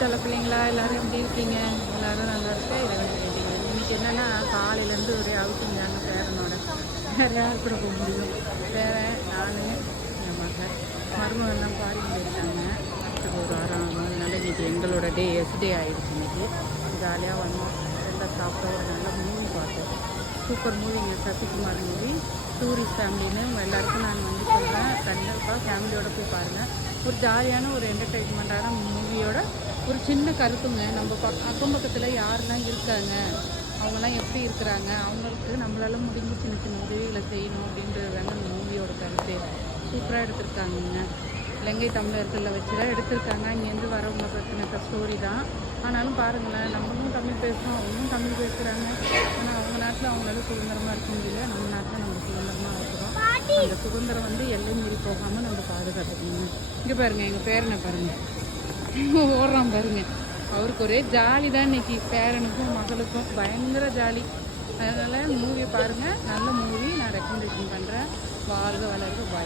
செல்ல பிள்ளைங்களா எல்லோரும் எப்படி இருக்கீங்க? எல்லோரும் நல்லா இருக்கா? இறைவன் வேண்டிங்க. இன்றைக்கி என்னென்னா காலையிலேருந்து ஒரு அவுட்டிங் தாங்க பேரனோட. வேறு யார் கூட போக முடியும்? பேரன், நான், என் மருமகள்லாம் ஃபாரின் போயிருக்காங்க. அடுத்தது ஒரு வாரம் ஆகும். அதனால் இன்றைக்கி எங்களோட எஸ்டே ஆகிடுச்சு. இன்றைக்கி ஜாலியாக வந்தோம். எல்லாம் சாப்பிட்டோம். ஒரு நல்ல மூவி பார்த்தோம். சூப்பர் மூவிங்க, சசிகுமார் மூவி. டூரிஸ்ட் ஃபேமிலின்னு எல்லாருக்கும் நான் வந்து சொல்கிறேன். கண்டிப்பாக ஃபேமிலியோடு போய் பாருங்கள். ஒரு ஜாலியான ஒரு என்டர்டெயின்மெண்ட்டான மூவியோட ஒரு சின்ன கருத்துங்க. நம்ம அக்கம் பக்கத்தில் யாரெல்லாம் இருக்காங்க, அவங்களாம் எப்படி இருக்கிறாங்க, அவங்களுக்கு நம்மளால முடிஞ்ச சின்ன சின்ன உதவிகளை செய்யணும் அப்படின்றது தாங்க அந்த மூவியோட கருத்து. சூப்பராக எடுத்திருக்காங்கங்க. இலங்கை தமிழர்களில் வச்சு தான் எடுத்திருக்காங்க. இங்கேருந்து வரவங்க பற்றின ஸ்டோரி தான். ஆனாலும் பாருங்களேன், நம்மளும் தமிழ் பேசுகிறோம், அவங்களும் தமிழ் பேசுகிறாங்க. ஆனால் அவங்க நாட்டில் அவங்களால சுதந்திரமாக இருக்க முடியல, நம்ம நாட்டில் நம்ம சுதந்திரமாக இருக்கிறோம். அந்த சுதந்திரம் வந்து எல்லை மீறி போகாமல் நம்ம பாதுகாத்துக்கணும். இங்கே பாருங்கள், எங்கள் பேரனை பாருங்கள், ஓடுறான் பாருங்கள். அவருக்கு ஒரே ஜாலி தான் இன்றைக்கி. பேரனுக்கும் மகளுக்கும் பயங்கர ஜாலி. அதனால் மூவியை பாருங்கள், நல்ல மூவி. நான் ரெக்கமெண்டேஷன் பண்ணுறேன். வாழ்க வளர்க பாய்.